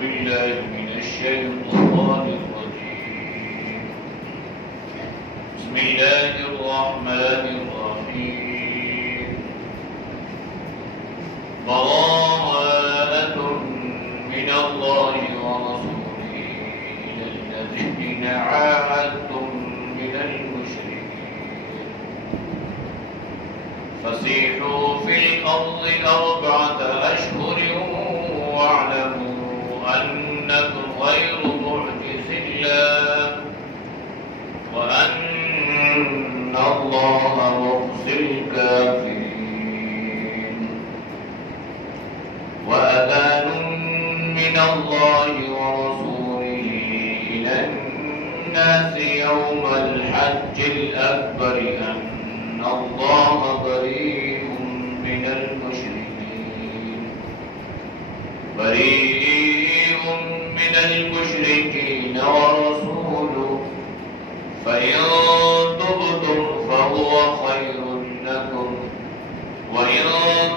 بالله من الشيطان الرجيم. بسم الله الرحمن الرحيم. براءة من الله ورسوله إلى الذين عاهدتم من المشركين فسيحوا في الأرض 4 أشهر واعلموا أنكم غير معجز الله وأن الله مخزي الكافرين. وأذان من الله ورسوله إلى الناس يوم الحج الأكبر أن الله بريء من المشركين ورسوله فإن تبتم فهو خير لكم وإن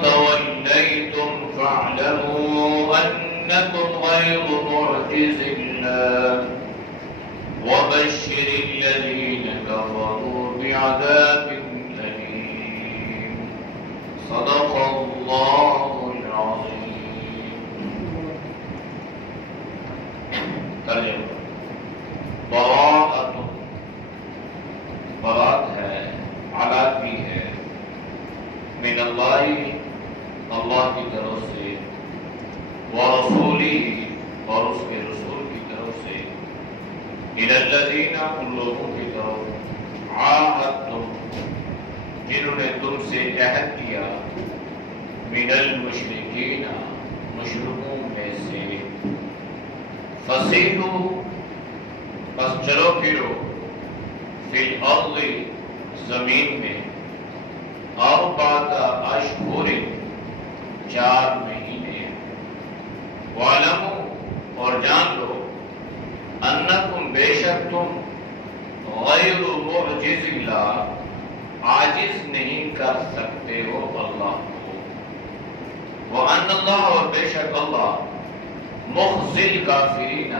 توليتم فاعلموا أنكم غير معجز الله وبشر الذين كفروا بعذاب أليم. صدق الله العظيم. ترجمہ براءۃ برات ہے، علات بھی ہے، من اللہ اللہ کی طرف سے، ورسولہ اور اس کے رسول کی طرف سے، الی الذین ان لوگوں کی طرف، عاہدتم جنہوں نے تم سے عہد کیا، من المشرکین مشرکوں میں سے، فسیحوا بس چلو پھرو، فی الارض زمین میں، 4 اشہر 4 مہینے، وعلموا اور جان لو، انکم بے شک تم، غیر معجز اللہ عاجز نہیں کر سکتے ہو اللہ کو، وان اللہ اور بے شک اللہ مخزی الکافرین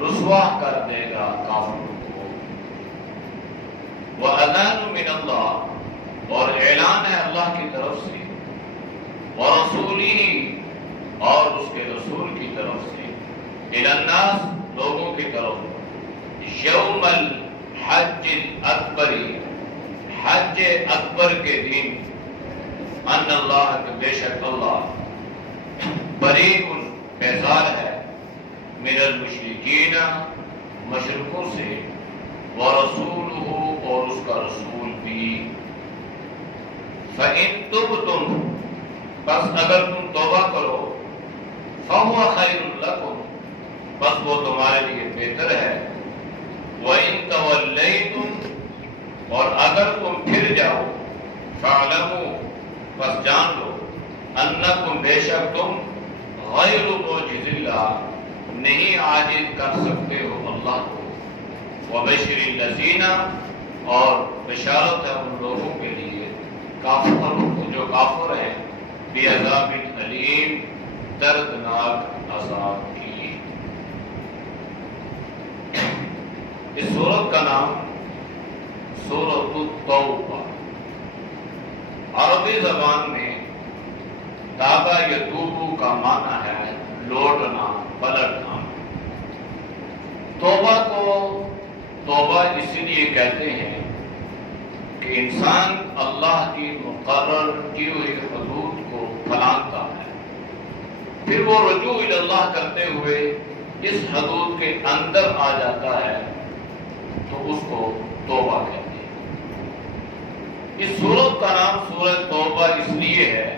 رسوا کر دے گا کافروں کو، وَأَذَانٌ مِّنَ اللَّهِ اور اعلان ہے اللہ کی طرف سے، وَرَسُولِهِ اور اس کے رسول کی طرف سے، إِلَى النَّاسِ لوگوں کی طرف، یوم الحج الاکبر حج اکبر کے دن، ان اللہ کے بے شک اللہ بریء بیزار ہے، من المشرکین مشرکوں سے، ورسولہ اور اس کا رسول بھی، فَإِن تُبْتُمْ بس اگر تم توبہ کرو، فَهُوَ خَيْرٌ لَكُمْ بس وہ تمہارے لیے بہتر ہے، وَإِن تَوَلَّيْتُمْ اور اگر تم پھر جاؤ، فَاعْلَمُوا بس جان لو، أَنَّكُمْ بے شک تم، غیر معجز اللہ نہیں عاجز کر سکتے ہو اللہ کو، وبشر الذین اور بشارت ہے ان لوگوں کے لیے کافروں کو جو کافر ہیں، بعذاب علیم دردناک عذاب کی۔ اس سورت کا نام سورۃ التوبہ، عربی زبان میں تابہ یتوبو کا معنی ہے لوٹنا، پلٹنا۔ توبہ کو توبہ اسی لیے کہتے ہیں کہ انسان اللہ کی مقرر کی ہوئی حدود کو پھلانگتا ہے، پھر وہ رجوع الی اللہ کرتے ہوئے اس حدود کے اندر آ جاتا ہے تو اس کو توبہ کہتے ہیں۔ اس سورت کا نام سورۃ توبہ اس لیے ہے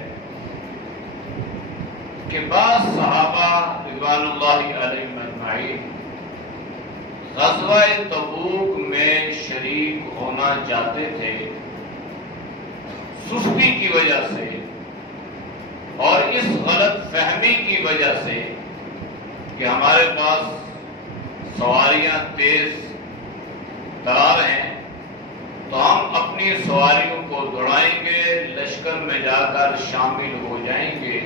کہ بعض صحابہ رضوان اللہ علیہم اجمعین غزوہ تبوک میں شریک ہونا چاہتے تھے، سستی کی وجہ سے اور اس غلط فہمی کی وجہ سے کہ ہمارے پاس سواریاں تیز ترار ہیں تو ہم اپنی سواریوں کو دوڑائیں گے، لشکر میں جا کر شامل ہو جائیں گے،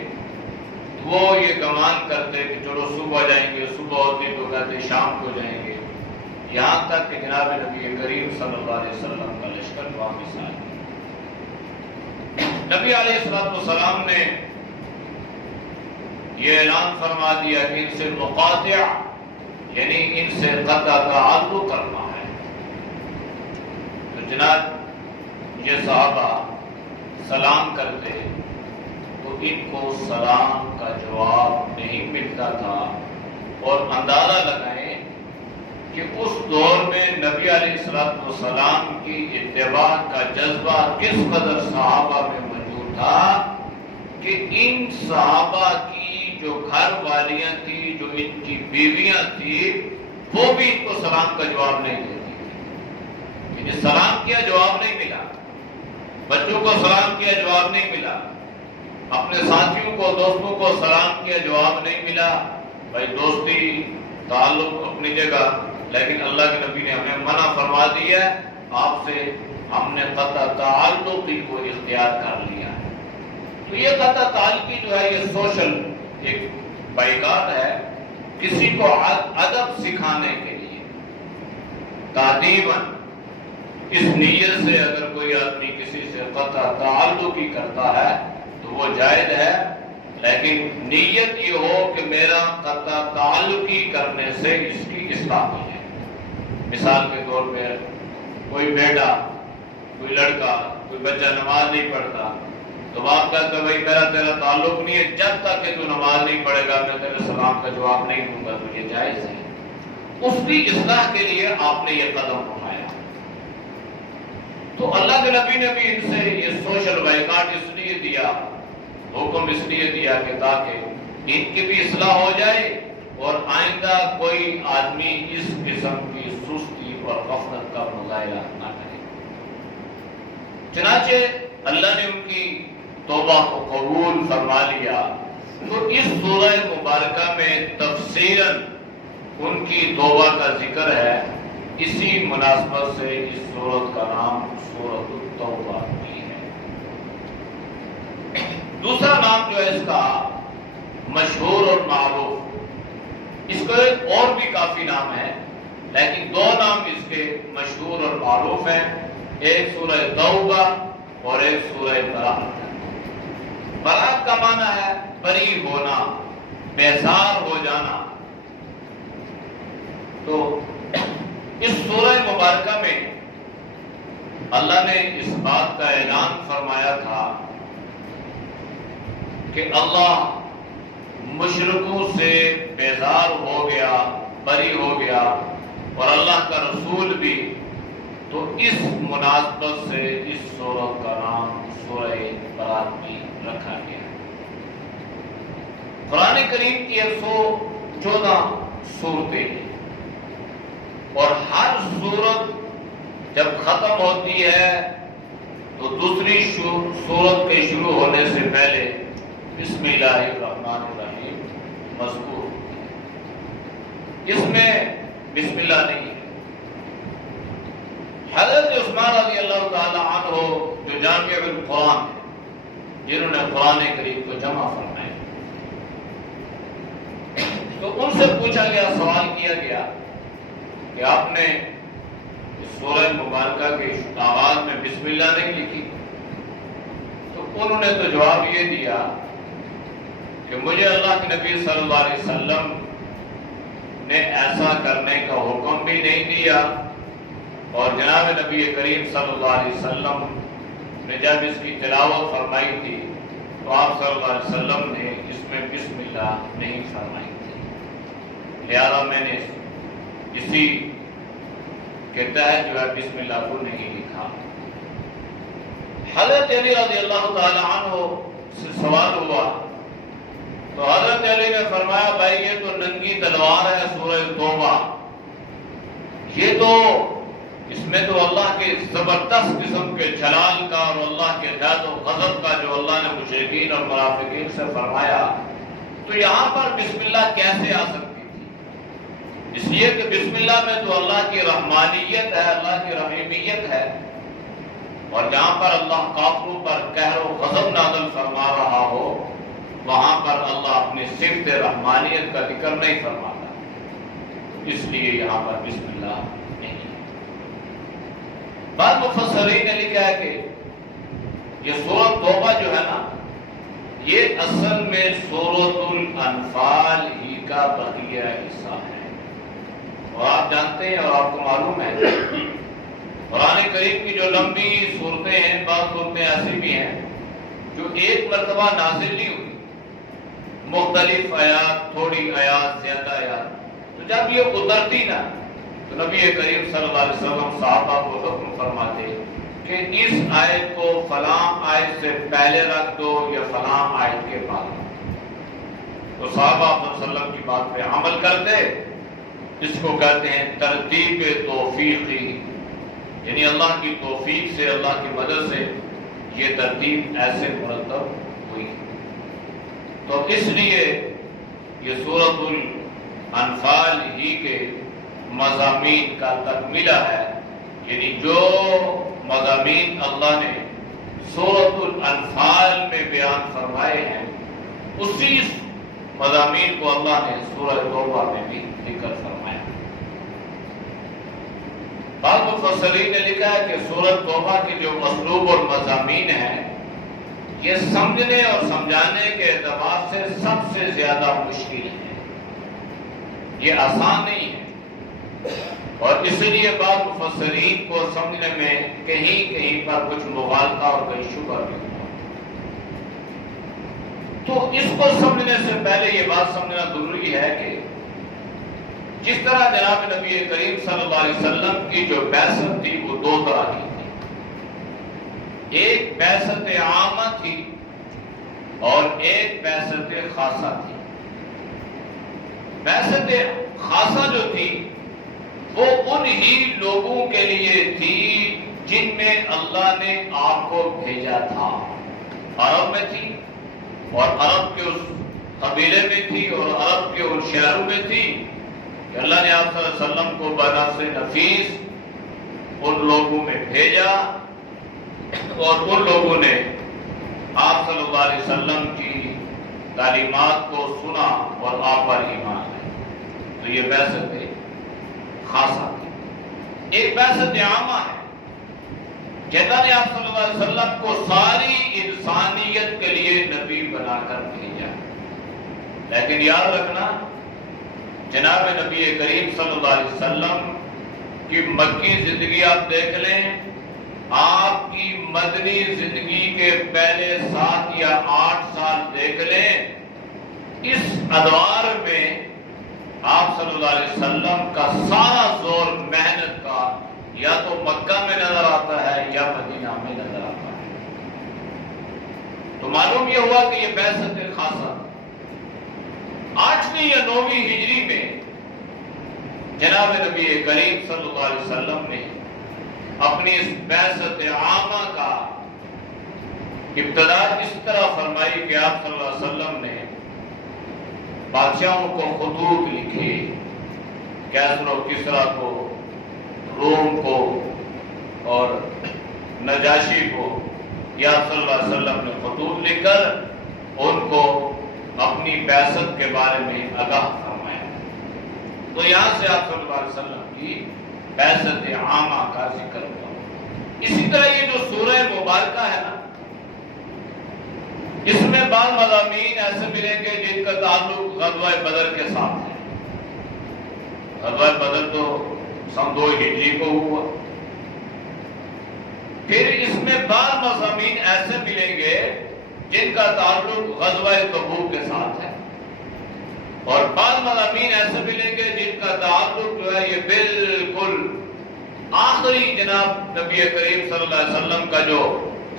تو وہ یہ گمان کرتے کہ چلو صبح جائیں گے، صبح ہوتی تو کہتے شام کو جائیں گے، یہاں تک کہ جناب نبی کریم صلی اللہ علیہ وسلم کا لشکر واپس آ گیا۔ نبی علیہ السلام نے یہ اعلان فرما دیا کہ ان سے مقاطع یعنی ان سے قطع تعلق کرنا ہے۔ تو جناب یہ صحابہ سلام کرتے تو ان کو سلام کا جواب نہیں ملتا تھا، اور اندازہ لگائیں کہ اس دور میں نبی علیہ السلام کی اتباع کا جذبہ کس قدر صحابہ میں موجود تھا کہ ان صحابہ کی جو گھر والیاں تھی، جو ان کی بیویاں تھی، وہ بھی ان کو سلام کا جواب نہیں دیتی تھی۔ انہیں سلام کیا جواب نہیں ملا، بچوں کو سلام کیا جواب نہیں ملا، اپنے ساتھیوں کو دوستوں کو سلام کیا جواب نہیں ملا۔ بھائی دوستی تعلق اپنی جگہ، لیکن اللہ کے نبی نے ہمیں منع فرما دیا ہے، آپ سے ہم نے قطع تعلقی کو اختیار کر لیا ہے۔ تو یہ قطع تعلقی جو ہے یہ سوشل ایک بائیکاٹ ہے، کسی کو ادب سکھانے کے لیے تادیباً اس نیت سے اگر کوئی آدمی کسی سے قطع تعلقی کرتا ہے تو وہ جائز ہے، لیکن نیت یہ ہو کہ میرا قطع تعلقی کرنے سے اس کی اصلاح ہوئی ہے۔ مثال کے طور پہ کوئی بیٹا، کوئی لڑکا، کوئی بچہ نماز نہیں پڑھتا تو باپ کہتا ہے بھائی میرا تیرا تعلق نہیں ہے، جب تک کہ تو نماز نہیں پڑھے گا میں تیرے سلام کا جواب نہیں دوں گا، تو یہ جائز ہے۔ اس کی اصلاح کے لیے آپ نے یہ قدم اٹھایا۔ تو اللہ کے نبی نے بھی ان سے یہ سوشل بائیکاٹ اس لیے دیا، حکم اس لیے دیا کہ تاکہ ان کی بھی اصلاح ہو جائے اور آئندہ کوئی آدمی اس قسم کی سستی اور غفلت کا مظاہرہ نہ کرے۔ چنانچہ اللہ نے ان کی توبہ کو قبول فرما لیا، تو اس سورہ مبارکہ میں تفصیلاً ان کی توبہ کا ذکر ہے۔ اسی مناسبت سے اس سورت کا نام سورۃ التوبہ بھی ہے۔ دوسرا نام جو ہے اس کا مشہور اور معروف، اس کو ایک اور بھی کافی نام ہے، لیکن دو نام اس کے مشہور اور معروف ہیں، ایک سورہ توبہ اور ایک سورہ برات۔ برات کا معنی ہے بری ہونا، بیزار ہو جانا۔ تو اس سورہ مبارکہ میں اللہ نے اس بات کا اعلان فرمایا تھا کہ اللہ مشرکوں سے بیزار ہو گیا، بری ہو گیا، اور اللہ کا رسول بھی۔ تو اس مناسبت سے اس سورت کا نام سورہ برات بھی رکھا گیا۔ قرآن کریم کی 114 سورتیں ہیں، اور ہر سورت جب ختم ہوتی ہے تو دوسری سورت کے شروع ہونے سے پہلے بسم اللہ الرحمن الرحیم مذکور ہے۔ اس میں بسم اللہ نہیں ہے۔ حضرت عثمان رضی اللہ تعالی عنہ جو جامع القرآن ہے، جنہوں نے قرآن کریم کو جمع فرمایا، تو ان سے پوچھا گیا، سوال کیا گیا کہ آپ نے اس سورہ مبارکہ کے آغاز میں بسم اللہ نہیں لکھی؟ تو انہوں نے تو جواب یہ دیا کہ مجھے اللہ کے نبی صلی اللہ علیہ وسلم نے ایسا کرنے کا حکم بھی نہیں دیا، اور جناب نبی کریم صلی اللہ علیہ وسلم نے جب اس کی تلاوت فرمائی تھی تو آپ صلی اللہ علیہ وسلم نے اس میں بسم اللہ نہیں فرمائی تھی، لہذا میں نے اسی کے تحت جو ہے بسم اللہ کو نہیں لکھا۔ حضرت علی رضی اللہ تعالی عنہ سے سوال ہوا تو حضرت علی نے فرمایا بھائی یہ تو ننگی تلوار ہے سورہ توبہ، یہ تو اس میں تو اللہ کے زبردست قسم کے جلال کا اور اللہ کے غضب و غضب کا جو اللہ نے مشرکین اور منافقین سے فرمایا، تو یہاں پر بسم اللہ کیسے آ سکتی تھی؟ اس لیے کہ بسم اللہ میں تو اللہ کی رحمانیت ہے، اللہ کی رحیمیت ہے، اور جہاں پر اللہ کافروں پر قہر و غضب نازل فرما رہا ہو وہاں پر اللہ اپنی صفت رحمانیت کا ذکر نہیں فرماتا، اس لیے یہاں پر بسم اللہ نہیں ہے۔ بعض مفسرین نے لکھا ہے کہ یہ سورۃ توبہ جو ہے نا، یہ اصل میں سورۃ الانفال ہی کا بقیہ حصہ ہے۔ اور آپ جانتے ہیں اور آپ کو معلوم ہے قرآن کریم کی جو لمبی صورتیں ہیں، بعض صورتیں ایسی بھی ہیں جو ایک مرتبہ نازل نہیں ہوئی، مختلف آیات، تھوڑی آیات، زیادہ آیات، تو جب یہ اترتی نا تو نبی کریم صلی اللہ علیہ وسلم صحابہ کو حکم فرماتے کہ اس آیت کو فلاں آیت سے پہلے رکھ دو یا فلاں آیت کے بعد۔ تو صحابہ صلی اللہ علیہ وسلم کی بات پہ عمل کرتے، اس کو کہتے ہیں ترتیب توفیقی، یعنی اللہ کی توفیق سے، اللہ کی مدد سے یہ ترتیب ایسے مرتب ہوئی۔ تو اس لیے یہ سورۃ الانفال ہی کے مضامین کا تکملہ ہے، یعنی جو مضامین اللہ نے سورۃ الانفال میں بیان فرمائے ہیں، اسی مضامین کو اللہ نے سورہ توبہ میں بھی ذکر فرمایا۔ بعض مفسرین نے لکھا ہے کہ سورۃ توبہ کی جو اسلوب اور مضامین ہیں، یہ سمجھنے اور سمجھانے کے اعتبار سے سب سے زیادہ مشکل ہے، یہ آسان نہیں ہے، اور اس لیے بعض مفسرین کو سمجھنے میں کہیں کہیں پر کچھ مغالطہ اور کہیں شبہ بھی ہوا۔ تو اس کو سمجھنے سے پہلے یہ بات سمجھنا ضروری ہے کہ جس طرح جناب نبی کریم صلی اللہ علیہ وسلم کی جو بعثت تھی وہ دو طرح کی تھی، ایک بعثت عامہ تھی اور ایک بعثت خاصہ تھی۔ بعثت خاصہ جو تھی وہ انہی لوگوں کے لیے تھی جن میں اللہ نے آپ کو بھیجا تھا، عرب میں تھی، اور عرب کے اس قبیلے میں تھی، اور عرب کے ان شہروں میں تھی کہ اللہ نے آپ صلی اللہ علیہ وسلم کو بنفس نفیس ان لوگوں میں بھیجا، اور ان لوگوں نے آپ صلی اللہ علیہ وسلم کی تعلیمات کو سنا اور آپ پر ایمان لائے۔ تو یہ بعثت خاصہ تھی۔ ایک بعثت عامہ ہے کہ اللہ نے آپ صلی اللہ علیہ وسلم کو ساری انسانیت کے لیے نبی بنا کر بھیجا، لیکن یاد رکھنا جناب نبی کریم صلی اللہ علیہ وسلم کی مکی زندگی آپ دیکھ لیں، آپ کی مدنی زندگی کے پہلے 7 یا 8 سال دیکھ لیں، اس ادوار میں آپ صلی اللہ علیہ وسلم کا سارا زور محنت کا یا تو مکہ میں نظر آتا ہے یا مدینہ میں نظر آتا ہے۔ تو معلوم یہ ہوا کہ یہ بعثت خاصہ 8ویں یا 9ویں ہجری میں جناب نبی کریم صلی اللہ علیہ وسلم نے اپنی اس بعثت عامہ کا ابتدا اس طرح فرمائی کہ آپ صلی اللہ علیہ وسلم نے بادشاہوں کو خطوط لکھے، کیسر و کسریٰ کو، روم کو اور نجاشی کو، یا صلی اللہ علیہ وسلم نے خطوط لکھ کر ان کو اپنی بعثت کے بارے میں آگاہ فرمایا۔ تو یہاں سے آپ صلی اللہ علیہ وسلم کی بعثت عامہ کا ذکر ہوا۔ اسی طرح یہ جو سورہ مبارکہ ہے نا، اس میں بعض مضامین ایسے ملیں گے جن کا تعلق غزوہ بدر کے ساتھ ہے۔ غزوہ بدر تو سن 2 ہجری کو ہوا۔ پھر اس میں بعض مضامین ایسے ملیں گے جن کا تعلق غزوہ تبوک کے ساتھ ہے، اور بعض مضامین ایسے ملیں گے جن کا تعلق جو ہے یہ بالکل آخری جناب نبی کریم صلی اللہ علیہ وسلم کا جو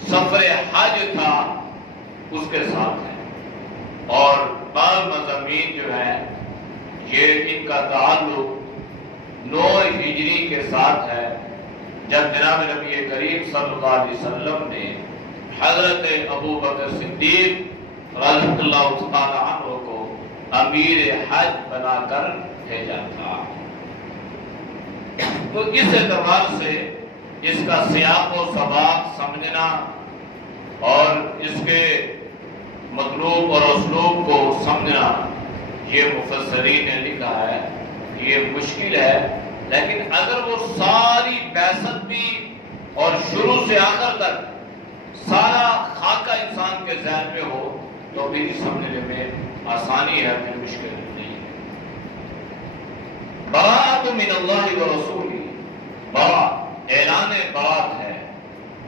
سفر حج تھا اس کے ساتھ ہے، اور بعض مضامین جو ہیں یہ ان کا تعلق 9 ہجری کے ساتھ ہے، جب جناب نبی کریم صلی اللہ علیہ وسلم نے حضرت ابو بکر صدیق رضی اللہ تعالی عنہ کو امیر حج بنا کر بھیجا تھا۔ تو اس اعتبار سے اس کا سیاق و سباق سمجھنا اور اس کے مطلوب اور اسلوب کو سمجھنا یہ مفسرین نے لکھا ہے یہ مشکل ہے، لیکن اگر وہ ساری بعثت بھی اور شروع سے آخر تک سارا خاکہ انسان کے ذہن میں ہو تو بھی سمجھنے میں آسانی ہے، پھر مشکل نہیں ہے۔ براءۃ من اللہ ورسولہ، براء اعلان برات ہے،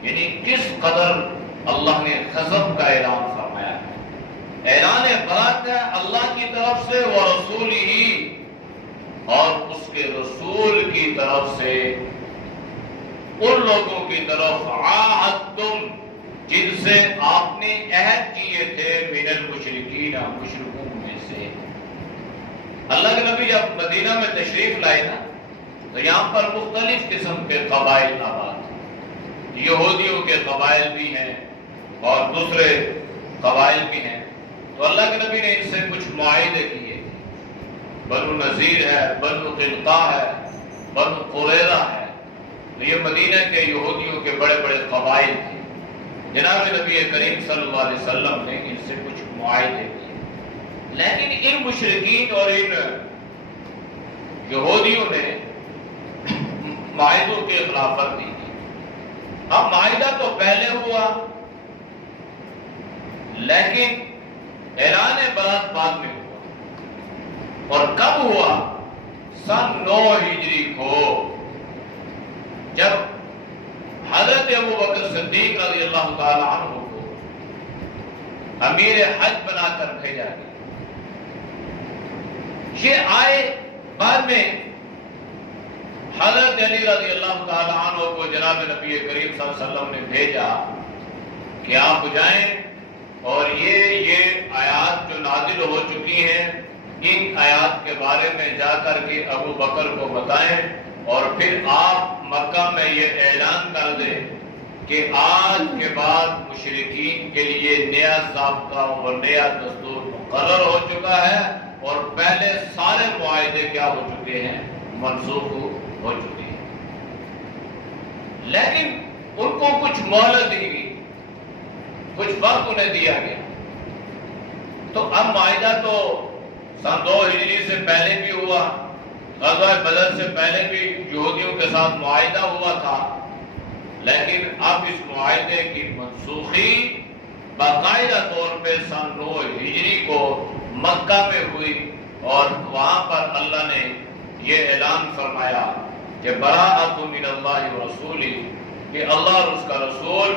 یعنی کس قدر اللہ نے غضب کا اعلان فرمایا ہے۔ اعلان برات ہے اللہ کی طرف سے ورسولہ، اور اس کے رسول کی طرف سے ان لوگوں کی طرف عاہدتم جن سے آپ نے عہد کیے تھے من المشرکین مشرکوں میں سے۔ اللہ کے نبی جب مدینہ میں تشریف لائے نا تو یہاں پر مختلف قسم کے قبائل آباد، یہودیوں کے قبائل بھی ہیں اور دوسرے قبائل بھی ہیں، تو اللہ کے نبی نے ان سے کچھ معاہدے کیے، بنو نذیر ہے، بنو قینقاع ہے، بنو قریظہ ہے، تو یہ مدینہ کے یہودیوں کے بڑے بڑے قبائل تھے۔ جناب نبی کریم صلی اللہ علیہ وسلم نے ان سے کچھ معاہدے کیے، لیکن ان مشرکین اور ان یہودیوں نے معاہدوں کی خلاف ورزی کی۔ اب معاہدہ تو پہلے ہوا لیکن اعلان برات بعد میں ہوا، اور کب ہوا؟ سن 9 ہجری کو، جب حضرت ابوبکر صدیق رضی اللہ تعالی عنہ کو امیر حج بنا کر بھیجا گیا۔ یہ آئے بعد میں حضرت علی رضی اللہ تعالی عنہ کو جناب نبی کریم صلی اللہ علیہ وسلم نے بھیجا کہ آپ جائیں اور یہ آیات جو نازل ہو چکی ہیں ان آیات کے بارے میں جا کر کے ابو بکر کو بتائیں، اور پھر آپ مکہ میں یہ اعلان کر دیں کہ آج کے بعد مشرکین کے لیے نیا ضابطہ اور نیا دستور مقرر ہو چکا ہے، اور پہلے سارے معاہدے کیا ہو چکے ہیں؟ منسوخ ہو چکے ہیں۔ لیکن ان کو کچھ مہلت دی گئی، کچھ وقت انہیں دیا گیا۔ تو اب معاہدہ تو سن 2 ہجری سے پہلے بھی ہوا، غزوہ بدر سے پہلے بھی یہودیوں کے ساتھ معاہدہ ہوا تھا، لیکن اب اس معاہدے کی منسوخی باقاعدہ طور پہ سن 9 ہجری کو مکہ میں ہوئی، اور وہاں پر اللہ نے یہ اعلان فرمایا کہ براءۃ من اللہ ورسولہ، کہ اللہ اور اس کا رسول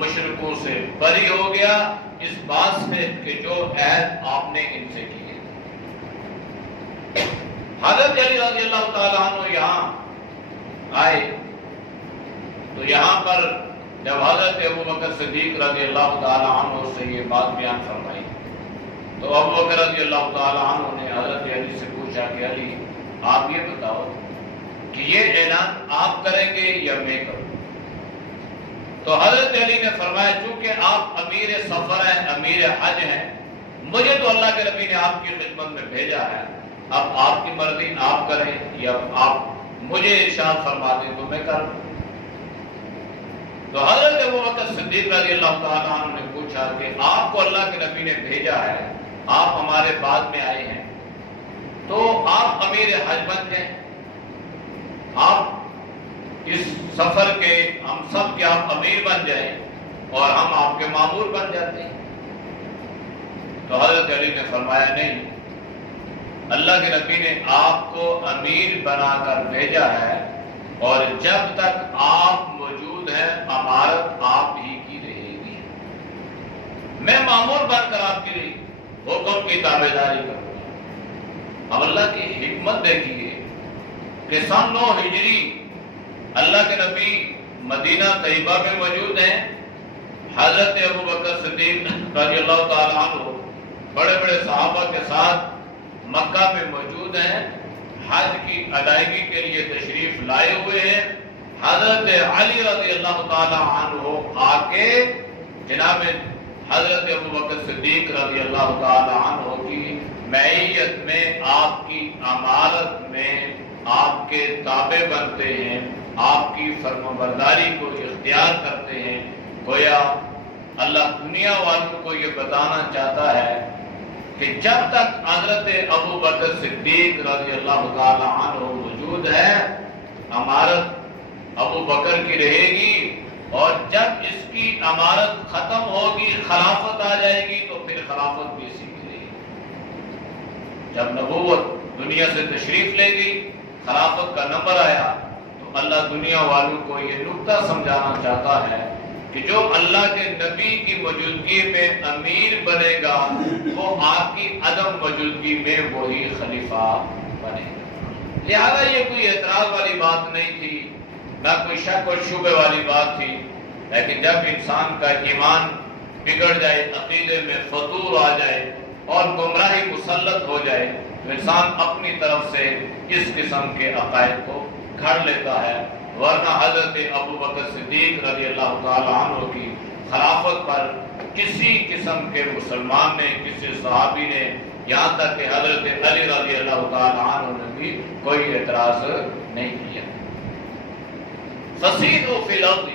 مشرکوں سے بری ہو گیا اس بات سے کہ جو عہد آپ نے ان سے کیے۔ حضرت علی رضی اللہ تعالیٰ عنہ یہاں آئے تو یہاں پر جب حضرت ابوبکر صدیق رضی اللہ تعالیٰ عنہ سے یہ بات بیان فرمائی تو ابوبکر رضی اللہ تعالیٰ عنہ نے حضرت علی سے پوچھا کہ علی آپ یہ بتاؤ کہ یہ اعلان آپ کریں گے یا میں کروں؟ تو حضرت علی نے فرمایا چونکہ آپ امیر سفر ہیں، امیر حج ہیں، مجھے تو اللہ کے نبی نے آپ کی خدمت میں بھیجا ہے، اب آپ کی مرضی آپ کریں یا آپ مجھے ارشاد فرما دیں تو میں کروں۔ تو حضرت ابوبکر صدیق رضی اللہ تعالیٰ عنہ نے پوچھا کہ آپ کو اللہ کے نبی نے بھیجا ہے، آپ ہمارے بعد میں آئے ہیں، تو آپ امیر حج بن جائیں، آپ اس سفر کے ہم سب کے آپ امیر بن جائیں اور ہم آپ کے مامور بن جاتے ہیں۔ تو حضرت علی نے فرمایا نہیں، اللہ کے نبی نے آپ کو امیر بنا کر بھیجا ہے، اور جب تک آپ موجود ہیں امارت آپ ہی کی رہے گی، میں مامور بن کر آپ کی حکم کی تابع داری کروں گا۔ اب اللہ کی حکمت دیکھیے کہ سن 9 ہجری اللہ کے نبی مدینہ طیبہ میں موجود ہیں، حضرت ابوبکر صدیق رضی اللہ تعالیٰ عنہ بڑے بڑے صحابہ کے ساتھ مکہ میں موجود ہیں، حج کی ادائیگی کے لیے تشریف لائے ہوئے ہیں۔ حضرت علی رضی اللہ تعالیٰ عنہ آ کے جناب حضرت ابوبکر صدیق رضی اللہ تعالیٰ عنہ کی معیت میں، آپ کی امارت میں آپ کے تابع بنتے ہیں، آپ کی فرمانبرداری کو اختیار کرتے ہیں، گویا اللہ دنیا والوں کو یہ بتانا چاہتا ہے کہ جب تک حضرت ابو بکر صدیق رضی اللہ تعالی عنہ موجود ہے امارت ابو بکر کی رہے گی، اور جب اس کی امارت ختم ہوگی خلافت آ جائے گی تو پھر خلافت بھی اسی کی رہے گی۔ جب نبوت دنیا سے تشریف لے گئی، خلافت کا نمبر آیا، تو اللہ دنیا والوں کو یہ نکتہ سمجھانا چاہتا ہے کہ جو اللہ کے نبی کی موجودگی میں امیر بنے گا وہ آپ کی عدم موجودگی میں وہی خلیفہ بنے گا۔ لہذا یہ کوئی اعتراض والی بات نہیں تھی، نہ کوئی شک اور شبہ والی بات تھی، لیکن جب انسان کا ایمان بگڑ جائے، عقیدے میں فتور آ جائے اور گمراہی مسلط ہو جائے تو انسان اپنی طرف سے اس قسم کے عقائد کو گھڑ لیتا ہے، ورنہ حضرت ابو بکر صدیق رضی اللہ تعالی عنہ کی خلافت پر کسی قسم کے مسلمان نے، کسی صحابی نے، یہاں تک کہ حضرت علی رضی اللہ تعالی عنہ نے بھی کوئی اعتراض نہیں کیا۔ فسیحوا فی الارض،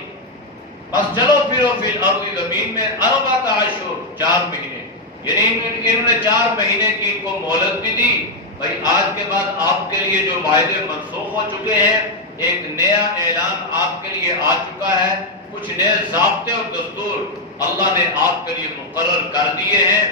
بس چلو پھرو فی الارض، زمین میں اربعۃ اشہر، 4 مہینے، یعنی انہوں نے 4 مہینے کی ان کو مہلت بھی دی۔ بھائی آج کے بعد آپ کے لیے جو معاہدے منسوخ ہو چکے ہیں، ایک نیا اعلان آپ کے لیے آ چکا ہے، کچھ نئے ضابطے اور دستور اللہ نے آپ کے لیے مقرر کر دیے ہیں،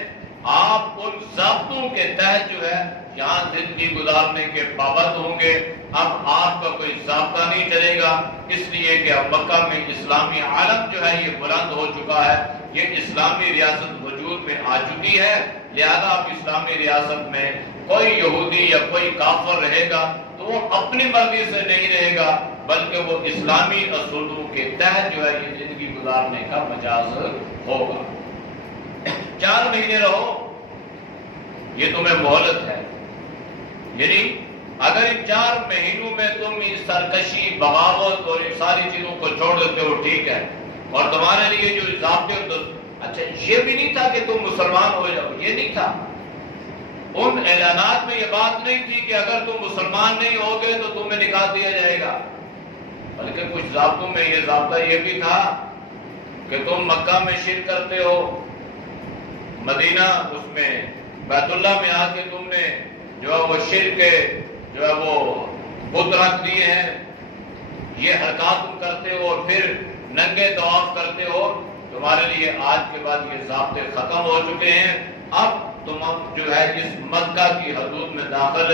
آپ ان ضابطوں کے تحت جو ہے یہاں زندگی گزارنے کے پابند ہوں گے۔ اب آپ کا کوئی ضابطہ نہیں چلے گا، اس لیے کہ اب مکہ میں اسلامی عالم جو ہے یہ بلند ہو چکا ہے، یہ اسلامی ریاست وجود میں آ چکی ہے، لہذا اب اسلامی ریاست میں کوئی یہودی یا کوئی کافر رہے گا تو وہ اپنی مرضی سے نہیں رہے گا، بلکہ وہ اسلامی اصولوں کے تحت جو ہے یہ زندگی گزارنے کا مجاز ہوگا۔ 4 مہینے رہو، یہ تمہیں مہلت ہے، یعنی اگر ان 4 مہینوں میں تم اس سرکشی، بغاوت اور ان ساری چیزوں کو چھوڑ دیتے ہو ٹھیک ہے، اور تمہارے لیے جو ضابطے، اچھا یہ بھی نہیں تھا کہ تم مسلمان ہو جاؤ، یہ نہیں تھا، ان اعلانات میں یہ بات نہیں تھی کہ اگر تم مسلمان نہیں ہوگے تو تمہیں نکال دیا جائے گا، بلکہ کچھ ضابطوں میں یہ ضابطہ یہ بھی تھا کہ تم مکہ میں شرک کرتے ہو، مدینہ اس میں بیت اللہ میں آ کے تم نے جو ہے وہ شرک جو ہے وہ بت رکھ دیے ہیں، یہ حرکات تم کرتے ہو اور پھر ننگے طواف کرتے ہو، تمہارے لیے آج کے بعد یہ ضابطے ختم ہو چکے ہیں، اب تم جو ہے اس مکہ کی حدود میں داخل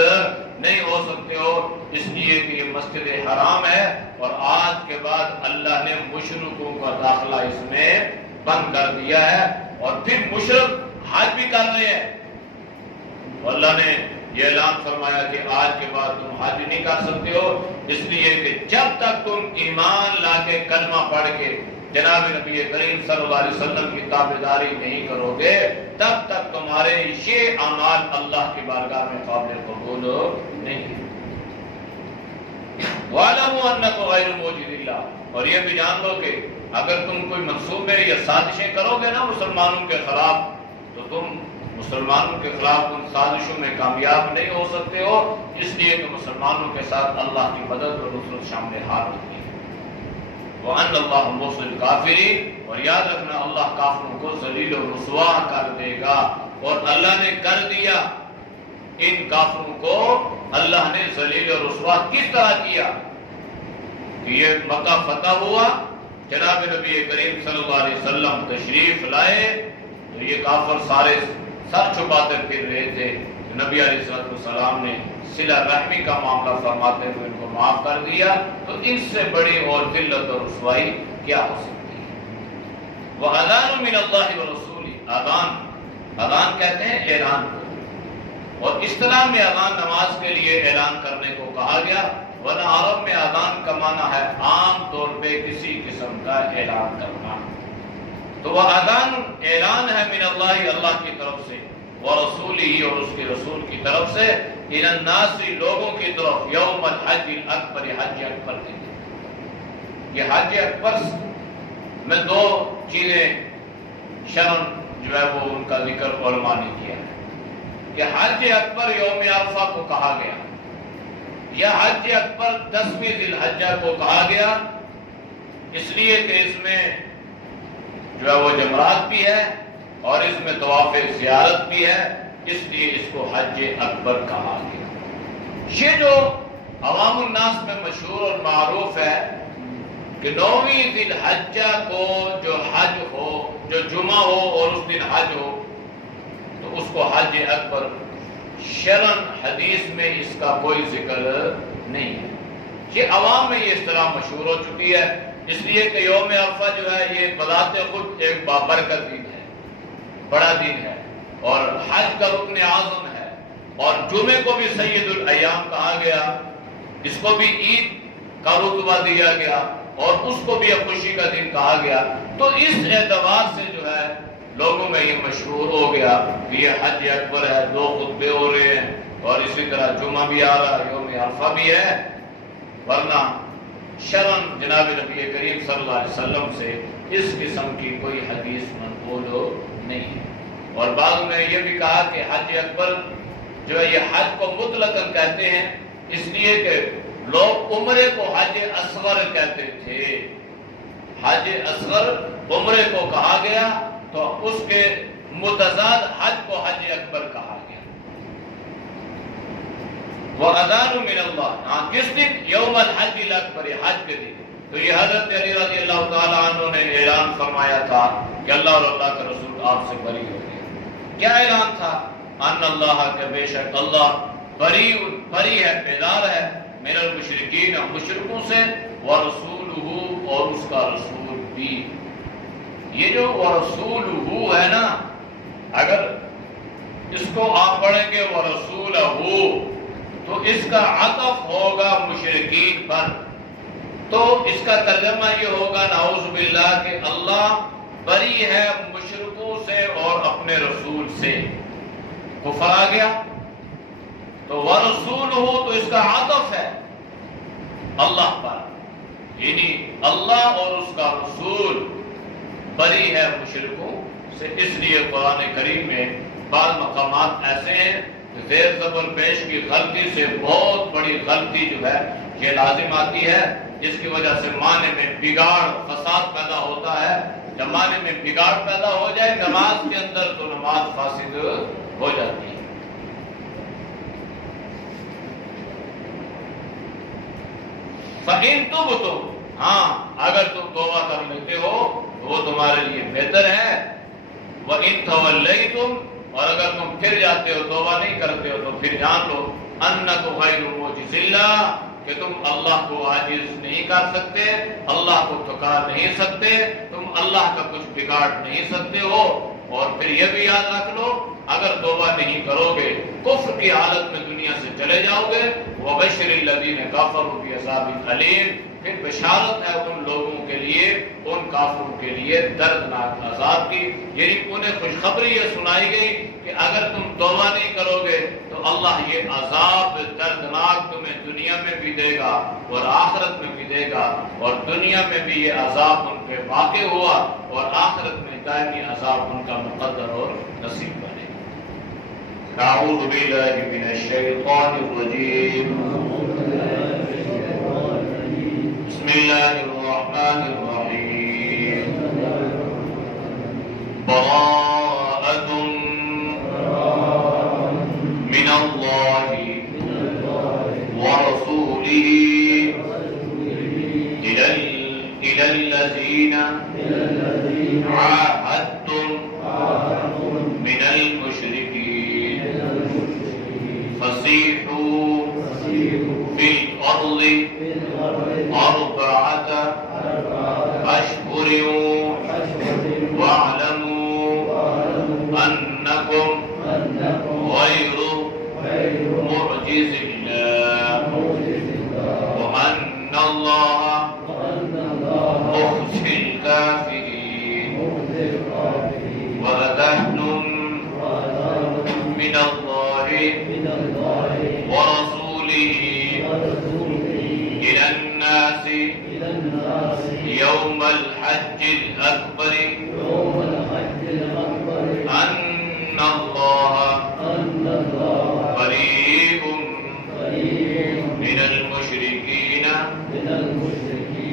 نہیں ہو سکتے ہو، اس لیے کہ یہ مسجد حرام ہے، اور آج کے بعد اللہ نے مشرکوں کا داخلہ اس میں بند کر دیا ہے، اور پھر مشرک حج بھی کر رہے ہیں، اللہ نے یہ اعلان فرمایا کہ آج کے بعد تم حج نہیں کر سکتے ہو، اس لیے کہ جب تک تم ایمان لا کے کلمہ پڑھ کے جناب نبی کریم صلی اللہ علیہ وسلم کی تابعداری نہیں کرو گے تب تک تمہارے یہ اعمال اللہ کی بارگاہ میں قابل قبول نہیں ہیں۔ وَاعْلَمُوا أَنَّكُمْ غَيْرُ مُعْجِزِ اللَّهِ، اور یہ بھی جان لو کہ اگر تم کوئی منصوبے یا سازشیں کرو گے نا مسلمانوں کے خلاف، تو تم مسلمانوں کے خلاف ان سازشوں میں کامیاب نہیں ہو سکتے ہو، اس لیے کہ مسلمانوں کے ساتھ اللہ کی مدد اور نصرت شامل حال ہوتی ہے۔ وَأَنَّ اللَّهَ مُخْزِي الْكَافِرِينَ، اور یاد رکھنا اللہ کافروں کو ذلیل و رسوا کر دے گا، اور اللہ نے کر دیا، ان کافروں کو اللہ نے ذلیل و رسوا کس طرح کیا کہ یہ مکہ فتح ہوا، جناب نبی کریم صلی اللہ علیہ وسلم تشریف لائے تو یہ کافر سارے سر چھپاتے پھر رہے تھے، نبی علیہ السلام نے صلہ رحمی کا معاملہ فرماتے ہوئے ان کو معاف کر دیا، تو ان سے بڑی اور ذلت اور رسوائی کیا ہو سکتی ہے۔ وَأَذَانٌ مِّنَ اللَّهِ وَرَسُولِهِ، اذان کہتے ہیں اعلان کو، اور اصطلاح میں اذان نماز کے لیے اعلان کرنے کو کہا گیا، ورنہ عرب میں اذان کا معنی ہے عام طور پہ کسی قسم کا اعلان کرنا، تو وہ اذان اعلان ہے من اللہ، اللہ کی طرف سے، ورسولہ، اور اس کے رسول کی طرف سے، الی الناس، لوگوں کی طرف، یوم الحج الاکبر، حج اکبر کے دن۔ یہ حج اکبر میں 2 چیزیں شرن جو ہے وہ ان کا ذکر علماء نے کیا ہے کہ حج اکبر یوم عرفہ کو کہا گیا، یا حج اکبر 10ویں ذی الحجہ کو کہا گیا، اس لیے کہ اس میں جو ہے وہ جمرات بھی ہے اور اس میں طواف زیارت بھی ہے، اس لیے اس کو حج اکبر کہا گیا۔ یہ جو عوام الناس میں مشہور اور معروف ہے کہ 9ویں ذی الحجہ کو جو حج ہو، جو جمعہ ہو اور اس دن حج ہو، تو اس کو حج اکبر، شرعاً حدیث میں اس کا کوئی ذکر نہیں ہے۔ یہ عوام میں یہ اصطلاح مشہور ہو چکی ہے، اس لیے کہ یوم عرفہ جو ہے یہ بذات خود ایک بابرکت دن ہے، بڑا دن ہے، اور حج کا رکن اعظم ہے، اور جمعے کو بھی سید الایام کہا گیا، اس کو بھی عید کا رتبہ دیا گیا، اور اس کو بھی ایک خوشی کا دن کہا گیا۔ تو اس اعتبار سے جو ہے لوگوں میں یہ مشہور ہو گیا کہ یہ حج اکبر ہے، 2 خطبے ہو رہے ہیں، اور اسی طرح جمعہ بھی آ رہا ہے، یوم عرفہ بھی ہے۔ ورنہ شرعاً جناب نبی کریم صلی اللہ علیہ وسلم سے اس قسم کی کوئی حدیث منقول نہیں ہے۔ اور بعض میں یہ بھی کہا کہ حج اکبر جو ہے یہ حج کو مطلقاً کہتے ہیں، اس لیے کہ لوگ عمرے کو حج اصغر کہتے تھے، حج اصغر عمرے کو کہا گیا تو اس کے متضاد حج کو حج اکبر کہا گیا۔ وَأَذَانٌ مِّنَ اللَّهِ، ہاں کس دن؟ یوم الحج الاکبر، حج کے دن۔ تو یہ حضرت علی رضی اللہ تعالیٰ عنہ نے اعلان فرمایا تھا کہ اللہ اور اللہ کا رسول آپ سے بری ہو گئے۔ کیا اعلان تھا؟ ان اللہ، کہ بے شک اللہ بری ہے، بیدار ہے، من المشرکین، مشرکوں سے، ورسولہ، اور اس کا رسول بھی۔ یہ جو ورسولہ ہے نا، اگر اس کو آپ پڑھیں گے ورسولہ، تو اس کا عطف ہوگا مشرکین پر، تو اس کا ترجمہ یہ ہوگا نعوذ باللہ کہ اللہ بری ہے مشرکوں سے اور اپنے رسول سے۔ کفر آ گیا تو ورسولہ، تو اس کا عطف ہے اللہ پر، یعنی اللہ اور اس کا رسول بری ہے مشرکوں سے۔ اس لیے قرآن کریم میں بعض مقامات ایسے ہیں زیر زبر پیش کی غلطی سے بہت بڑی غلطی جو ہے یہ لازم آتی ہے، جس کی وجہ سے معنی میں بگاڑ، فساد پیدا ہوتا ہے۔ جب معنی میں بگاڑ پیدا ہو جائے نماز کے اندر تو نماز فاسد ہو جاتی ہے۔ فَإِن تُبْتُمْ، ہاں اگر تم توبہ کر لیتے ہو تو وہ تمہارے لیے بہتر ہے۔ وَإِن تَوَلَّيْتُمْ، اور اگر تم پھر جاتے ہو، توبہ نہیں کرتے ہو، تو پھر جان لو أَنَّكُمْ غَيْرُ مُعْجِزِ اللَّهِ، کہ تم اللہ کو عاجز نہیں کر سکتے، اللہ کو تھکا نہیں سکتے، تم اللہ کا کچھ بگاڑ نہیں سکتے ہو۔ اور پھر یہ بھی یاد رکھ لو اگر توبہ نہیں کرو گے، کفر کی حالت میں دنیا سے چلے جاؤ گے، وَبَشِّرِ الَّذِينَ كَفَرُوا بِعَذَابٍ أَلِيمٍ، پھر بشارت ہے ان لوگوں کے لیے، ان کافروں کے لیے دردناک عذاب کی، یعنی انہیں خوشخبری یہ سنائی گئی کہ اگر تم توبہ نہیں کرو گے تو اللہ یہ عذاب دردناک تمہیں دنیا میں بھی دے گا اور آخرت میں بھی دے گا، اور دنیا میں بھی یہ عذاب ان پہ واقع ہوا اور آخرت میں دائمی عذاب ان کا مقدر اور نصیب بنے گا۔ اعوذ باللہ من الشیطان الرجیم، بسم اللہ الرحمن الرحیم، براءۃ من اللہ ورسولہ إلى الذين عاهدتم من المشركين فسيحوا في الأرض 4 أشهر واعلموا أنكم غير معجز الله وأن الله مخزي الكافرين وأذان من الله ورسوله إلى الناس يوم الحج الأكبر أن الله بريء من المشركين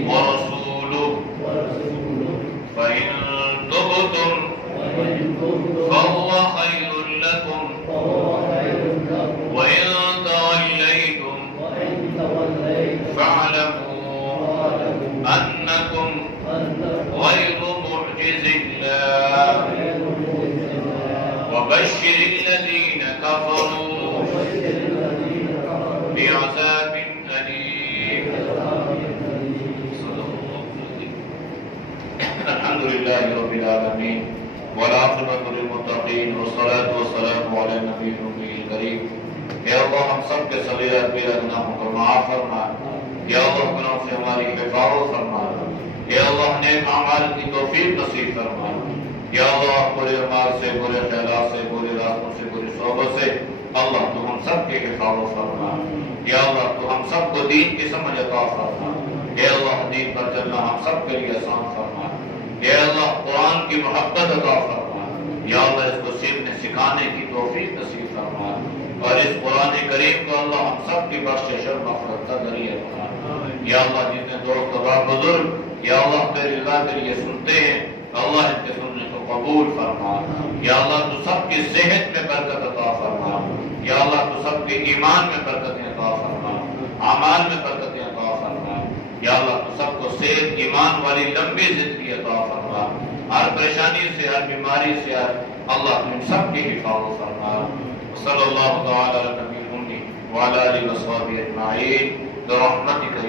ورسوله فإن أنكم غير معجز الله وبشر الذين كفروا بعذاب أليم. الحمد لله رب العالمين والعاقبة للمتقين والصلاة والسلام على النبي الأمي الكريم. یا اللہ ہم سب کے صغیرہ کبیرہ گناہوں کو معاف فرما. یا اللہ گناہوں سے ہماری حفاظت فرما. یا اللہ نیک اعمال کی توفیق نصیب فرما. یا اللہ برے اعمال سے، برے خیالات سے، برے راستوں سے، بری صحبت سے اللہ تو ہم سب کی حفاظت فرما. یا اللہ تو ہم سب کو دین کی سمجھ عطا فرما. یا اللہ دین پر چلنا ہم سب کے لیے آسان فرما. یا اللہ قرآن کی محبت عطا فرما. یا اللہ اس کو سیکھنے سکھانے کی توفیق نصیب فرما. اور اس قرآن کریم کو اللہ ہم سب کی بخشش اور مغفرت کا ذریعہ بنا. یا اللہ جتنے دوست و بزرگ یا اللہ تیری رضا کے لیے سنتے ہیں اللہ ان کے سننے کو قبول فرما. یا اللہ تو سب کی صحت میں برکت عطا فرما. یا اللہ تو سب کے ایمان میں برکتیں عطا فرما، اعمال میں برکتیں عطا فرما. یا اللہ تو سب کو صحت ایمان والی لمبی زندگی عطا فرما. ہر پریشانی سے، ہر بیماری سے اللہ تو ان سب کی حفاظت فرما. صلی اللہ تعالی علی نبی الامی وعلی آلہ وصحبہ اجمعین برحمتک